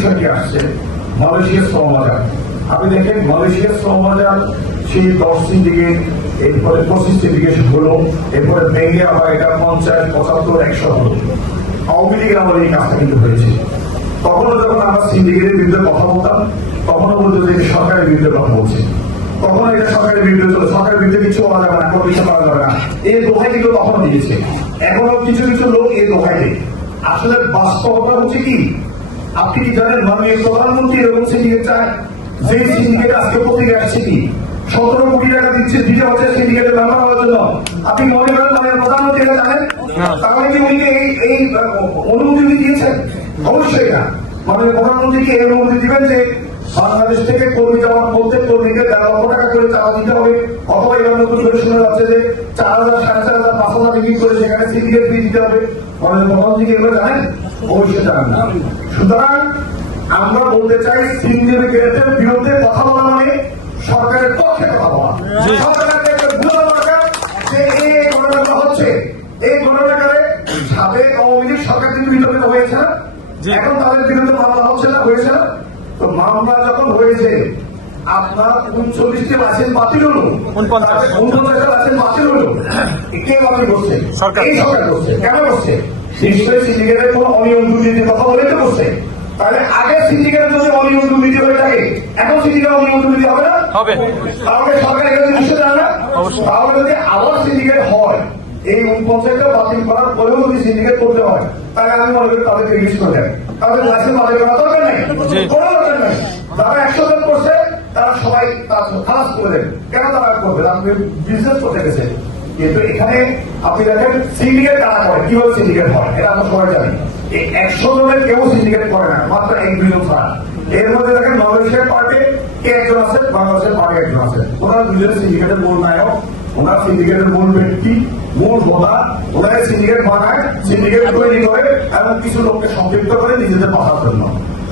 বিষয়টি আসছে মালয়েশিয়ার শ্রমবাজার। আপনি দেখেন মালয়েশিয়ার শ্রমবাজার সেই 10 সিন্ডিকেট, এরপরে 25 সিন্ডিকেট হলো, এরপরে ভেঙে আবার এটা 50, 75, 100 হলো। আওয়ামী লীগের আমলে এই কাজটা কিন্তু হয়েছে। তখনও যখন আমরা সিন্ডিকেটের বিরুদ্ধে কথা বলতাম, তখনও বলতো যে সরকারের বিরুদ্ধে কথা বলছে, তখন এটা সরকারের বিরুদ্ধে চলো, সরকারের বিরুদ্ধে কিছু করা যাবে না, কোনো কিছু করা যাবে না, এই দোহাই কিন্তু তখন দিয়েছে। এখনো কিছু কিছু লোক এই দোহাই দেয়। আসলে বাস্তবতা হচ্ছে কি, আপনি কি জানেন মাননীয় প্রধানমন্ত্রী এরকম সিন্ডিকেট চায়? যে সিন্ডিকেট আজকে পত্রিকা আসছে কি 17 কোটি টাকা দিচ্ছে দিতে হচ্ছে সিন্ডিকেটের মেম্বার হওয়ার জন্য। আপনি মনে করেন মাননীয় প্রধানমন্ত্রী এটা জানেন? তাহলে কি উনি এই অনুমতি দিয়েছেন? অবশ্যই না। মাননীয় প্রধানমন্ত্রীকে এই অনুমতি দিবেন যে বাংলাদেশ থেকে কর্মী যাওয়ার মধ্যে কর্মীকে 13 লক্ষ টাকা করে চাঁদা দিতে হবে, অথবা এবার নতুন করে শোনা যাচ্ছে যে 4,000, 4,500, 5,000 বিক্রি করে সেখানে সিন্ডিকেট ফি দিতে হবে। মাননীয় প্রধানমন্ত্রী এগুলো জানেন? অবশ্যই জানেন না। সুতরাং আমরা বলতে চাই, সিন্ডিকেটের বিরুদ্ধে কথা বলা মানে সরকারের পক্ষে কথা বলা। সরকারকে বোঝানো দরকার যে এই ঘটনাটা হচ্ছে, এই ঘটনাটারে সাবেক আওয়ামী লীগ সরকার কিন্তু বিতর্কিত হয়েছে না, এখন তাদের বিরুদ্ধে মামলা হচ্ছে না, হয়েছে না? তো মামলা যখন হয়েছে, আপনার 39টি লাইসেন্স বাতিল হলো, 49টা লাইসেন্স বাতিল হলো, কে বাতিল করছে? এই সরকার করছে। কেন করছে? নিশ্চয়ই সিন্ডিকেটের কোন অনিয়ম দুর্নীতির কথা বলে তো করছে। তাহলে আগে সিন্ডিকেটের যদি অনিয়ম দুর্নীতি হয়ে থাকে, এখন সিন্ডিকেট অনিয়ম দুর্নীতি হবে না? হবে। তাহলে সরকার এখানে নিশ্চয় জানে না? তাহলে যদি আবার সিন্ডিকেট হয়, এই 49টা বাতিল করার পরেও যদি সিন্ডিকেট করতে হয়, তাহলে আমি মনে করি তাদেরকে রিলিজ করে দেয়। তাদের লাইসেন্স বাতিল করার দরকার নেই, কোনো দরকার নেই। যারা 100 জন করছে তারা সবাই খালাস করে দেন। কেন তারা করবে? আপনি বিজনেস করতে গেছে। কিন্তু এখানে আপনি দেখেন সিন্ডিকেট কারা করে, কিভাবে সিন্ডিকেট হয়, এটা আমরা সবাই জানি। এই 100 জনের কেউ সিন্ডিকেট করে না, মাত্র 1-2 জন ছাড়া। এর মধ্যে দেখেন মালয়েশিয়ার পার্টি কে একজন আছে, বাংলাদেশের পার্টি একজন আছে। ওনারা দুজনের সিন্ডিকেটের মূল নায়ক, ওনার সিন্ডিকেটের মূল ব্যক্তি, মূল হোদা। ওনারা সিন্ডিকেট বানায়, সিন্ডিকেট তৈরি করে এবং কিছু লোককে সম্পৃক্ত করে নিজেদের পাঠার জন্য।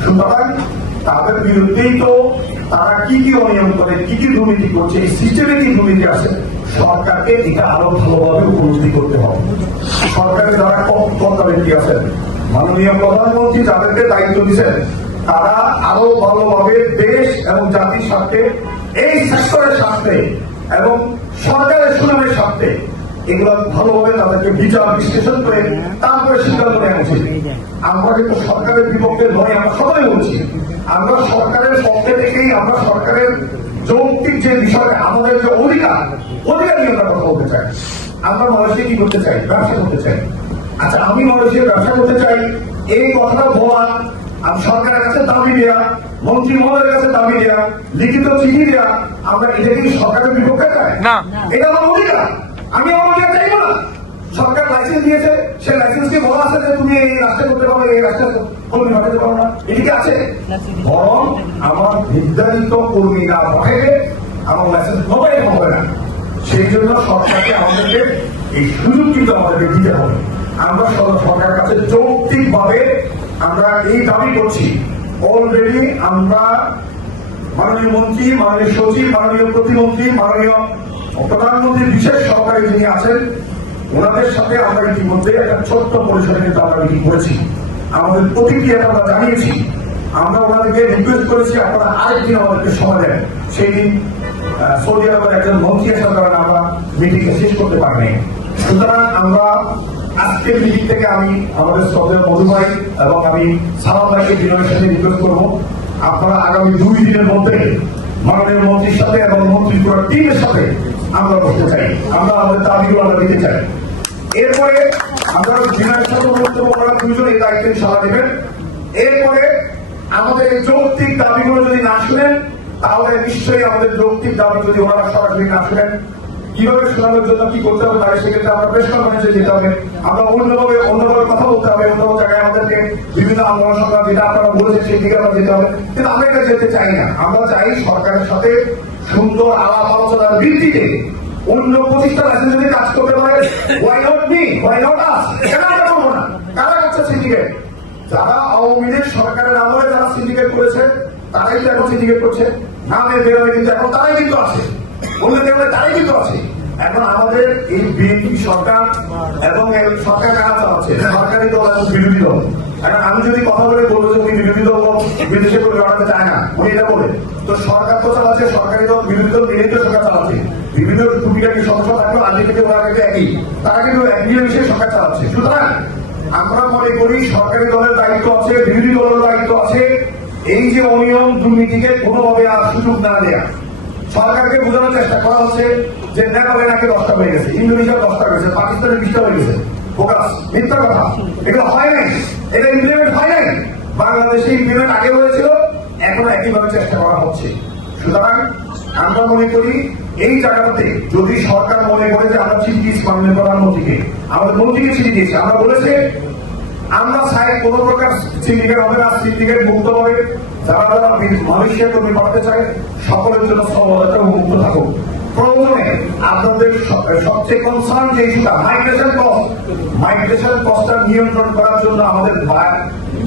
সুতরাং তাদের বিরুদ্ধেই তো তারা কি কি অনিয়ম করে, কি কি দুর্নীতি করছে, এই সিস্টেমে কি দুর্নীতি আছে, সরকারকে এটা আরো ভালোভাবে উপলব্ধি করতে হবে। সরকারের যারা কর্তা ব্যক্তি আছেন, মাননীয় প্রধানমন্ত্রী যাদেরকে দায়িত্ব দিচ্ছেন, তারা আরো ভালোভাবে দেশ এবং জাতির স্বার্থে, এই সেক্টরের স্বার্থে এবং সরকারের সুনামের স্বার্থে এগুলো ভালোভাবে তাদেরকে বিচার বিশ্লেষণ করে তারপরে সিদ্ধান্ত নেওয়া উচিত। আমরা কিন্তু সরকারের বিপক্ষে নয়, আমরা সবাই বলছি। আমরা সরকারের পক্ষে থেকেই, আমরা সরকারের যৌক্তিক যে বিষয়টা, আমাদের যে অধিকার নিয়ে আমরা কথা বলতে চাই। আমরা মানুষকে কি করতে চাই? ব্যবসা করতে চাই। আচ্ছা, আমি মানুষের ব্যবসা করতে চাই, এই কথাটা বলা, আমি সরকারের কাছে দাবি দেওয়া, মন্ত্রী মহোদয়ের কাছে দাবি দেওয়া, লিখিত চিঠি দেওয়া, আমরা এটা কি সরকারের বিপক্ষে চাই না? এটা আমার অধিকার, আমি আমার অধিকার চাইবো না। সরকার লাইসেন্স দিয়েছে, সে লাইসেন্সকে বলা আছে যে তুমি এই রাস্তা করতে পারো, এই রাস্তা কর্মী পাঠাতে পারো না, এটি কি আছে? বরং আমার নির্ধারিত কর্মীরা পাঠাইলে আমার লাইসেন্স হবে না। সেই জন্য সরকারকে আমাদেরকে এই সুযোগ কিন্তু আমাদেরকে দিতে হবে। আমরা সরকারের কাছে যৌক্তিক ভাবে আমরা এই দাবি করছি। অলরেডি আমরা মাননীয় মন্ত্রী, মাননীয় সচিব, মাননীয় প্রতিমন্ত্রী, মাননীয় প্রধানমন্ত্রীর বিশেষ সহকারী যিনি আছেন, ওনাদের সাথে আমরা ইতিমধ্যে একটা ছোট্ট পরিসরে কিন্তু আমরা মিটিং করেছি। আমাদের প্রতিক্রিয়াটা আমরা জানিয়েছি। আমরা ওনাদেরকে রিকোয়েস্ট করেছি আপনারা আরেকদিন আমাদেরকে সময় দেন। সেই দিন সৌদি আরবের একজন মন্ত্রী আসার কারণে আমরা মিটিংকে শেষ করতে পারিনি। সুতরাং আমরা আজকের মিটিং থেকে আমি আমাদের শ্রদ্ধেয় মধু ভাই এবং আমি সালাম ভাইকে বিনয়ের সাথে রিকোয়েস্ট করবো, আপনারা আগামী 2 দিনের মধ্যে মাননীয় মন্ত্রীর সাথে এবং মন্ত্রীর পুরো টিমের সাথে আমরা বসতে চাই, আমরা আমাদের দাবিগুলো আমরা দিতে চাই। এরপরে আমরা বিনয়ের সাথে বক্তব্য করার 2 জন এই দায়িত্বে সাড়া দেবেন। এরপরে আমাদের এই যৌক্তিক দাবিগুলো যদি না শুনেন, তাহলে নিশ্চয়ই আমাদের যৌক্তিক দাবি যদি ওনারা সরাসরি না শুনেন, কিভাবে শোনানোর জন্য কি করতে হবে, তাহলে সেক্ষেত্রে আমরা প্রেস কনফারেন্সে যেতে হবে, আমরা অন্যভাবে কথা বলতে হবে, অন্য জায়গায় আমাদেরকে বিভিন্ন আন্দোলন সংগ্রাম যেটা আপনারা বলেছেন সেই দিকে আমরা যেতে হবে। কিন্তু আমরা এটা যেতে চাই না। আমরা চাই সরকারের সাথে সুন্দর আলাপ আলোচনার ভিত্তিতে অন্য প্রতিষ্ঠান আছে যদি কাজ করতে পারে, why not me, why not us, কেন আমরা করবো না? কারা করছে সিন্ডিকেট? যারা আওয়ামী লীগ সরকারের আমলে যারা সিন্ডিকেট করেছে, তারাই তো এখন সিন্ডিকেট করছে। নামের বেরোয় কিন্তু এখন তারাই কিন্তু আছে, তারাই কিন্তু আছে। এখন আমাদের এই বিএনপি সরকার এবং সরকার কারা চালাচ্ছে? সরকারি দল এবং বিরোধী দল, এখন আমি যদি কথা বলে বলবো যে উনি বিরোধী দল বিদেশে করে লড়াতে চায় না, উনি এটা বলে তো সরকার তো চালাচ্ছে, সরকারি দল বিরোধী দল মিলেই তো সরকার চালাচ্ছে, বিভিন্ন টুকিটাকি সমস্যা থাকলেও আগে থেকে ওরা কিন্তু একই, তারা কিন্তু এক মিলেমিশে সরকার চালাচ্ছে। সুতরাং আমরা মনে করি সরকারি দলের দায়িত্ব আছে, বিরোধী দলের দায়িত্ব আছে, এই যে অনিয়ম দুর্নীতিকে কোনোভাবে আর সুযোগ না দেয়া। সরকারকে বোঝানোর চেষ্টা করা হচ্ছে যে নেপালে নাকি 10টা হয়ে গেছে, ইন্দোনেশিয়া 10টা হয়েছে, পাকিস্তানে 20টা হয়ে গেছে, ফোকাস মিথ্যা কথা, এগুলো হয় নাই, এটা ইমপ্লিমেন্ট হয় নাই। বাংলাদেশে ইমপ্লিমেন্ট আগে হয়েছিল, এখন একইভাবে চেষ্টা করা হচ্ছে। সুতরাং আমরা মনে করি এই জায়গাতে যদি সরকার মনে করে যে আমরা চিঠি দিয়েছি মাননীয় প্রধানমন্ত্রীকে, আমাদের মন্ত্রীকে চিঠি দিয়েছি, আমরা বলেছি আমরা চাই কোন প্রকার সিন্ডিকেট হবে না, সিন্ডিকেট মুক্ত হবে, যারা যারা মালয়েশিয়া কর্মী পাঠাতে চায় সকলের জন্য সর্বদা মুক্ত থাকুক। প্রয়োজনে আপনাদের সবচেয়ে কনসার্ন যে ইস্যুটা মাইগ্রেশন কস্টটা নিয়ন্ত্রণ করার জন্য আমাদের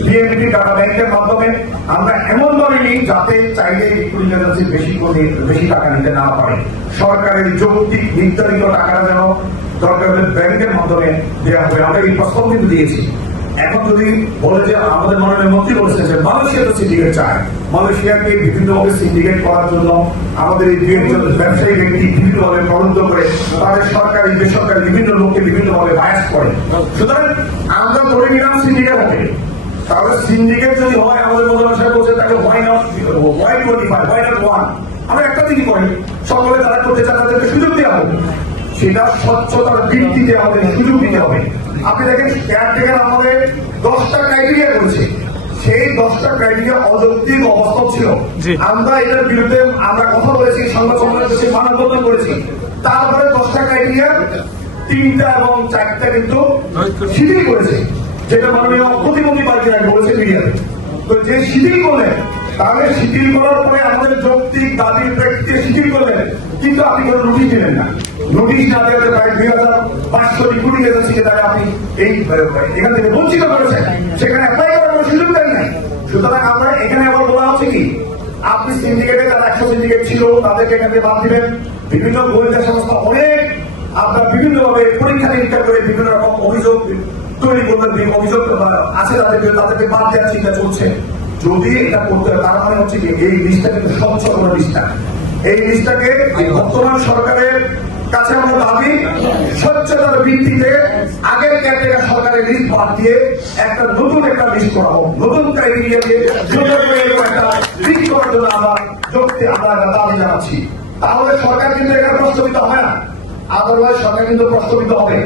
বিএনপি টাকা ব্যাংকের মাধ্যমে আমরা এমন ভাবে নিই যাতে চাইলে রিক্রুটিং এজেন্সি বেশি টাকা নিতে না পারে, সরকারের যৌক্তিক নির্ধারিত টাকাটা যেন দরকার ব্যাংকের মাধ্যমে দেওয়া হবে। আমরা এই প্রস্তাব কিন্তু দিয়েছি। এখন যদি বলে যে আমাদের মাননীয় মন্ত্রী বলেছেন যে মালয়েশিয়া তো সিন্ডিকেট চায়, মালয়েশিয়াকে বিভিন্নভাবে সিন্ডিকেট করার জন্য আমাদের এই দুই একজন ব্যবসায়ী ব্যক্তি বিভিন্নভাবে প্রবন্ধ করে তাদের সরকারি বেসরকারি বিভিন্ন লোককে বিভিন্নভাবে বায়াস করে। সুতরাং আমরা ধরে নিলাম সিন্ডিকেট হবে, তাহলে সিন্ডিকেট যদি হয় আমাদের প্রধান সাহেব বলছে তাকে হোয়াই নট 1, আমরা একটা দিনই করি সকলে যারা করতে চান তাদেরকে সুযোগ দেওয়া হবে, সেটা স্বচ্ছতার ভিত্তিতে আমাদের সুযোগ দিতে হবে। আপনি দেখেন কেয়ারটেকার আমাদের 10টা ক্রাইটেরিয়া করেছে, সেই 10টা ক্রাইটেরিয়া অযৌক্তিক অবস্থা ছিল, আমরা এটার বিরুদ্ধে আমরা কথা বলেছি, সংবাদ সম্মেলন করেছি, মানববন্ধন করেছি, তারপরে 10টা ক্রাইটেরিয়া 3টা এবং 4টা কিন্তু শিথিল করেছে, যেটা মাননীয় প্রতিমন্ত্রী পার্টির আগে বলেছে মিডিয়াতে। তো যে শিথিল করলেন, তাহলে শিথিল করার পরে আমাদের যৌক্তিক দাবির প্রেক্ষিতে শিথিল করলেন, কিন্তু আপনি কোনো নোটিশ দিলেন না। নোটিশ না দেওয়াতে প্রায় 2500 রিক্রুটিং এজেন্সিকে তারা আপনি এই এখান থেকে বঞ্চিত করেছেন, সেখানে অ্যাপ্লাই করার কোনো সুযোগ দেন নাই। সুতরাং আমরা এখানে আবার বলা হচ্ছে কি, আপনি সিন্ডিকেটে যারা 100 সিন্ডিকেট ছিল তাদেরকে এখান থেকে বাদ দিবেন, বিভিন্ন গোয়েন্দা সংস্থা অনেক আপনার বিভিন্নভাবে পরীক্ষা নিরীক্ষা করে বিভিন্ন রকম অভিযোগ তৈরি করবেন, অভিযোগ আছে তাদেরকে বাদ দেওয়ার চিন্তা চলছে। যদি এটা করতে হয় তার মানে হচ্ছে কি এই লিস্টটা কিন্তু স্বচ্ছ কোনো লিস্ট না, এই লিস্টটাকে বর্তমান সরকারের কাছে আমরা দাবি স্বচ্ছতার ভিত্তিতে আগের ক্যাটেগরি সরকারের লিস্ট বাদ দিয়ে একটা নতুন একটা লিস্ট করা হোক, নতুন ক্রাইটেরিয়া দিয়ে একটা লিস্ট করার জন্য আমরা দাবি জানাচ্ছি। তাহলে সরকার কিন্তু এটা প্রস্তাবিত হয় না, আদারওয়াইজ সরকার কিন্তু প্রস্তাবিত হবে।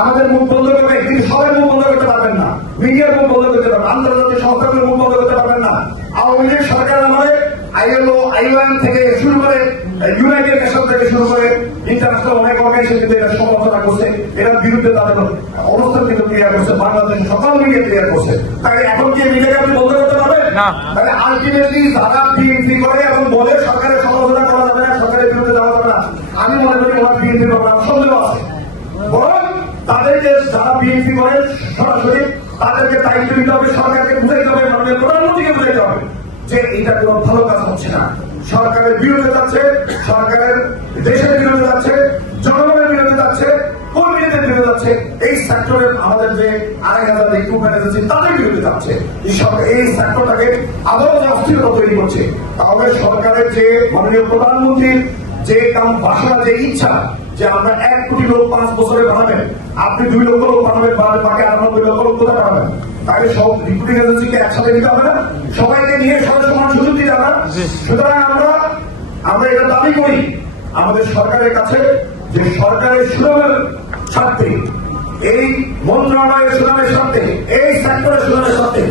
আমাদের মুখ বন্ধ করবে কিন্তু সবাই মুখ বন্ধ করতে পারবেন না, মিডিয়ার মুখ বন্ধ করতে পারবেন, আন্তর্জাতিক সংস্থাগুলোর মুখ বন্ধ করতে পারবেন না। আওয়ামী লীগ সরকার আমাদের ILO, IOM থেকে শুরু করে ইউনাইটেড নেশন থেকে শুরু করে ইন্টারন্যাশনাল অনেক অর্গানাইজেশন কিন্তু এটা সমালোচনা করছে, এটার বিরুদ্ধে তাদের অবস্থান কিন্তু ক্লিয়ার করছে, বাংলাদেশ সকল মিডিয়া ক্লিয়ার করছে। তাই এখন কি মিডিয়াকে আপনি বন্ধ করতে পারবেন না? তাহলে আলটিমেটলি যারা বিএনপি করে এবং বলে সরকারের সমালোচনা করা যাবে না, সরকারের বিরুদ্ধে যাওয়া যাবে না, আমি মনে করি ওনার বিএনপির ব্যাপারে সন্দেহ আছে। বরং তাদেরকে যারা বিএনপি করে সরাসরি তাদেরকে দায়িত্ব নিতে হবে, সরকারকে বুঝাইতে হবে, মাননীয় প্রধানমন্ত্রীকে বুঝাইতে হবে যে এটা কোনো ভালো কাজ হচ্ছে না, সরকারের বিরুদ্ধে যাচ্ছে, সরকারের দেশের বিরুদ্ধে যাচ্ছে, জনগণের বিরুদ্ধে যাচ্ছে, কর্মীদের বিরুদ্ধে যাচ্ছে, এই সেক্টরের আমাদের যে 2500 রিক্রুটমেন্ট এজেন্সি তাদের বিরুদ্ধে যাচ্ছে, এই সেক্টরটাকে আবারও যে অস্থিরতা তৈরি করছে। তাহলে সরকারের যে মাননীয় প্রধানমন্ত্রীর যে বাসনা, যে ইচ্ছা যে আমরা 1 কোটি লোক 5 বছরে বানাবেন, আপনি 2 লক্ষ লোক বানাবেন, বাকি 98 লক্ষ লোক কোথায় বানাবেন? তাহলে সব রিক্রুটিং এজেন্সিকে একসাথে নিতে হবে না, সবাইকে নিয়ে সবাই সমান সুযোগ দিতে হবে। সুতরাং আমরা এটা দাবি করি আমাদের সরকারের কাছে যে সরকারের সুনামের স্বার্থে, এই মন্ত্রণালয়ের সুনামের স্বার্থে, এই সেক্টরের সুনামের স্বার্থে,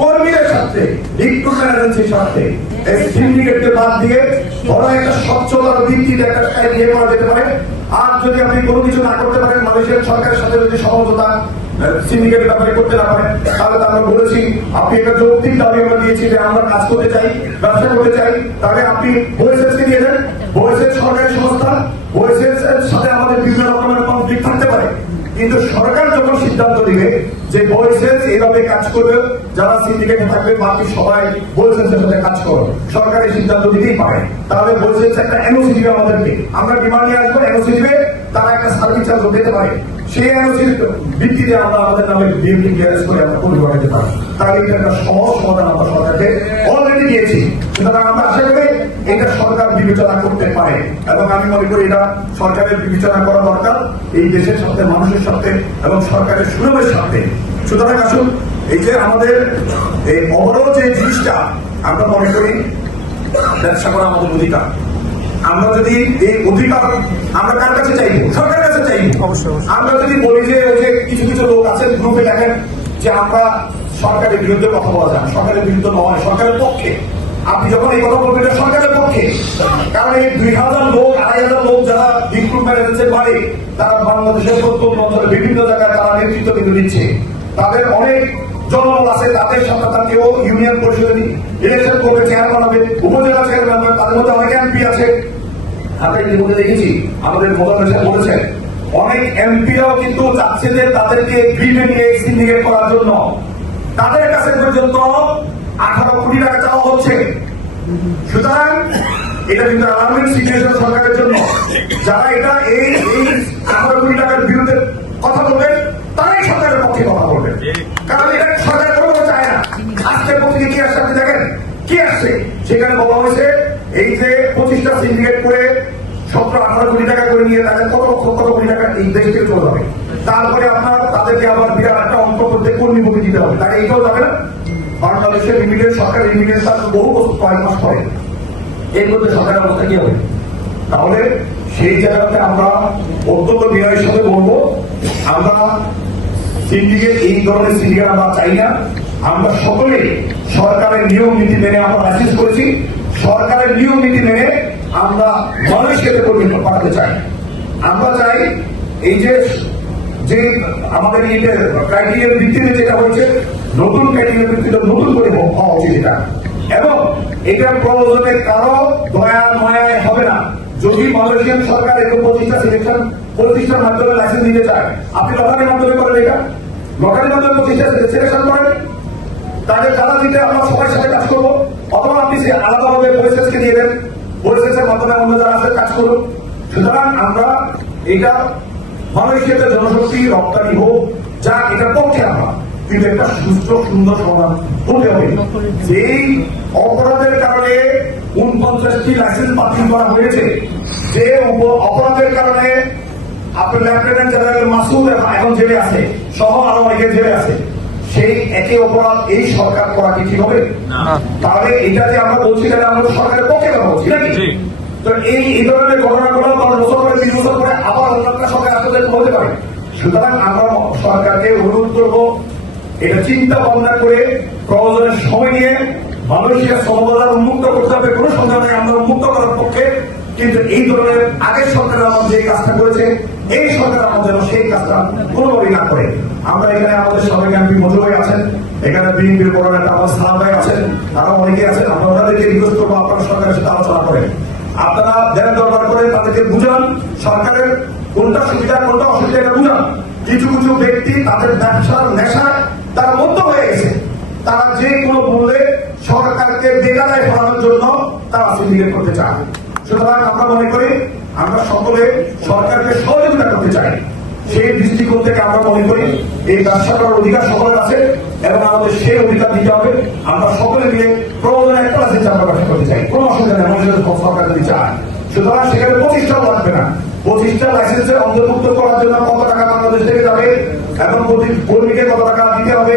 কর্মীদের স্বার্থে, রিক্রুটমেন্ট এজেন্সির স্বার্থে এই সিন্ডিকেটকে বাদ দিয়ে বড় একটা স্বচ্ছতার ভিত্তিতে একটা ইয়ে করা যেতে পারে। আর যদি আপনি কোনো কিছু না করতে পারেন, মালয়েশিয়ার সরকারের সাথে যদি সমঝোতা সিন্ডিকেটের ব্যাপারে করতে না পারেন, তাহলে আমরা বলেছি আপনি একটা যৌক্তিক দাবি আমরা দিয়েছি যে আমরা কাজ করতে চাই, ব্যবসা করতে চাই, তাহলে আপনি ওএসএসকে দিয়ে দেন। ওএসএস সরকারি সংস্থা, ওএসএস এর সাথে আমাদের বিভিন্ন রকমের কনফ্লিক্ট থাকতে পারে, কিন্তু সরকার যখন সিদ্ধান্ত দিবে যে ওএসএস এইভাবে কাজ করবে, যারা সিন্ডিকেটে থাকবে বাকি সবাই ওএসএস এর সাথে কাজ করবে, সরকারের সিদ্ধান্ত দিতেই পারে। তাহলে ওএসএস একটা এনওসি দিবে আমাদেরকে, আমরা ডিমান্ড নিয়ে আসবো, এনওসি দিবে, তারা একটা সার্ভিস চার্জ দিতে পারে। সেই এনওসির ভিত্তিতে আমরা আমাদের নামে বিএনপি গ্যারেজ করে আমরা কর্মী বানাতে পারি। তাহলে এটা একটা সহজ সমাধান আমরা সরকারকে অলরেডি দিয়েছি। সুতরাং আমরা আশা করি এটা সরকার বিবেচনা করতে পারে, এবং আমি মনে করি এটা সরকারের বিবেচনা করা দরকার এই দেশের সাথে, মানুষের সাথে এবং সরকারের সুনামের সাথে। সুতরাং আসুন, এই যে আমাদের এই অবরোধ যে জিনিসটা আমরা মনে করি ব্যবসা করা আমাদের অধিকার। আমরা যদি এই অধিকার আমরা কার কাছে চাইবো? সরকারের কাছে চাইবো। আমরা যদি বলি যে ওই যে কিছু কিছু লোক আছে গ্রুপে দেখেন যে আমরা সরকারের বিরুদ্ধে কথা বলা যায়, সরকারের বিরুদ্ধে নয়, সরকারের পক্ষে। আপনি যখন এই কথা বলবেন সরকারের পক্ষে, কারণ এই 2000 লোক 2500 লোক যারা রিক্রুটমেন্ট এজেন্সি পারে, তারা বাংলাদেশের প্রত্যন্ত অঞ্চলে বিভিন্ন জায়গায় তারা নেতৃত্ব কিন্তু দিচ্ছে। তাদের অনেক জনবল আছে, তাদের সাথে তার কেউ ইউনিয়ন পরিষদে ইলেকশন করবে, চেয়ারম্যান হবে, উপজেলা চেয়ারম্যান হবে, তাদের মধ্যে অনেক এমপি আছে। আমরা ইতিমধ্যে দেখেছি আমাদের প্রধান বলেছেন অনেক এমপিরাও কিন্তু চাচ্ছে যে তাদেরকে গ্রিডে নিয়ে সিন্ডিকেট করার জন্য তাদের কাছে পর্যন্ত 18 কোটি টাকা চাওয়া হচ্ছে। সুতরাং এটা কিন্তু অ্যালার্মিং সিচুয়েশন সরকারের জন্য। যারা এটা এই 18 কোটি টাকার বিরুদ্ধে কথা বলবেন তারাই সরকারের পক্ষে কথা বলবেন, কারণ এটা সরকার কোনো চায় না। আজকের পক্ষে কি আসছে আপনি দেখেন, কি আসছে সেখানে বলা হয়েছে এই যে 25টা সিন্ডিকেট করে 17-18 কোটি টাকা করে নিয়ে তাদের কত কোটি টাকা এই দেশ থেকে চলে যাবে। তারপরে আপনার তাদেরকে আবার বিরাট একটা অঙ্ক করতে কর্মী বমি দিতে হবে, তাকে এইটাও যাবে না। বাংলাদেশের লিমিটেড সরকারের লিমিটেড তার বহু কয়েক মাস পরে এর মধ্যে সরকারের অবস্থা কি হবে? তাহলে সেই জায়গাতে আমরা অত্যন্ত বিনয়ের সাথে বলবো, আমরা সিন্ডিকেট, এই ধরনের সিন্ডিকেট আমরা চাই না। আমরা সকলে সরকারের নিয়ম নীতি মেনে আমরা লাইসেন্স করেছি, সরকারের নিয়ম নীতি মেনে আমরা মানুষকে পরিণত পাঠাতে চাই। আমরা চাই এই যে আমাদের ক্রাইটেরিয়ার ভিত্তিতে যেটা হয়েছে, নতুন ক্রাইটেরিয়ার ভিত্তিতে নতুন করে হওয়া উচিত এটা, এবং এটার প্রয়োজনে কারো দয়া মায়ায় হবে না। যদি মালয়েশিয়ান সরকার এরকম প্রতিষ্ঠার মাধ্যমে লাইসেন্স দিতে চায়, আপনি লটারির মাধ্যমে করেন, এটা লটারির মাধ্যমে প্রতিষ্ঠা সিলেকশন করেন, তাদের চাঁদা দিতে আমরা সবার সাথে কাজ করবো, অথবা আপনি আলাদাভাবে পরিশেষকে দিয়ে দেন, পরিশেষের মাধ্যমে অন্য যারা আছে কাজ করুন। সুতরাং আমরা এটা মালয়েশিয়াতে জনশক্তি রপ্তানি হোক, যা এটার পক্ষে আমরা, কিন্তু একটা সুস্থ সুন্দর সমাধান হতে হবে। যেই অপরাধের কারণে 49টি লাইসেন্স বাতিল করা হয়েছে, যে অপরাধের কারণে আপনার লেফটেন্যান্ট জেনারেল মাসুদ এখন জেলে আছে, সহ আরো অনেকে জেলে আছে, সেই একই অপরাধ এই সরকার করা কি ঠিক হবে? তাহলে এটা যে আমরা বলছি তাহলে আমরা সরকারের পক্ষে কথা বলছি নাকি? তো এই ধরনের ঘটনাগুলো 10 বছর পরে 20 বছর পরে আবার অন্য একটা সরকার আসতে হতে পারে। সুতরাং আমরা সরকারকে অনুরোধ করবো এটা চিন্তা ভাবনা করে প্রয়োজনের সময় নিয়ে মালয়েশিয়ার শ্রমবাজার উন্মুক্ত করতে হবে। কোনো সন্দেহ নেই আমরা উন্মুক্ত করার পক্ষে, কিন্তু এই ধরনের আগের সরকার আমাদের যে কাজটা করেছে এই সরকার আমাদের সেই কাজটা কোনোভাবেই না করে। আমরা এখানে আমাদের সবাই এমপি মজুর ভাই আছেন, এখানে বিএনপির বড় নেতা আমার সালাম ভাই আছেন, আরো অনেকে আছেন। আমরা ওনাদেরকে রিকোয়েস্ট করবো আপনারা সরকারের সাথে আলোচনা করেন, আপনারা দেন দরবার করে তাদেরকে বুঝান সরকারের কোনটা সুবিধা কোনটা অসুবিধা এটা বুঝান। কিছু কিছু ব্যক্তি তাদের ব্যবসার নেশায় তারা মধ্য হয়ে গেছে, তারা যে কোনো মূল্যে সরকারকে বেকারায় ফেলানোর জন্য তারা সিন্ডিকেট করতে চায়। সুতরাং আমরা মনে করি আমরা সকলে সরকারকে সহযোগিতা করতে চাই। সেই দৃষ্টিকোণ থেকে আমরা মনে করি এই ব্যবসা করার অধিকার সকলের আছে এবং আমাদের সেই অধিকার দিতে হবে। আমরা সকলে মিলে প্রয়োজনে একটা লাইসেন্স আমরা ব্যবসা করতে চাই, কোনো অসুবিধা নেই, আমাদের সরকার যদি চায়। সুতরাং সেখানে 25টা লাগবে না, 25টা লাইসেন্সে অন্তর্ভুক্ত করার জন্য কত টাকা বাংলাদেশ থেকে যাবে এবং প্রতি কর্মীকে কত টাকা দিতে হবে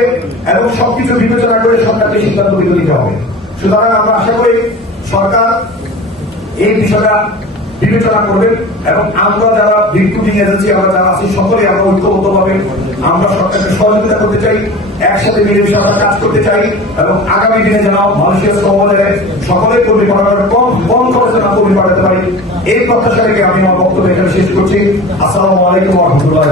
এবং সবকিছু বিবেচনা করে সরকারকে সিদ্ধান্ত নিতে হবে। সুতরাং আমরা আশা করি সরকার এই বিষয়টা বিবেচনা করবেন এবং আমরা যারা রিক্রুটিং এজেন্সি আমরা যারা আছি সকলে আমরা ঐক্যবদ্ধ ভাবে আমরা সরকারকে সহযোগিতা করতে চাই, একসাথে মিলেমিশে আমরা কাজ করতে চাই এবং আগামী দিনে যেন মানুষের সমাজে সকলে কর্মী পাঠানোর কম খরচে না কর্মী পাঠাতে পারি, এই প্রত্যাশা থেকে আমি আমার বক্তব্য এখানে শেষ করছি। আসসালামু আলাইকুম ওয়া রাহমাতুল্লাহি।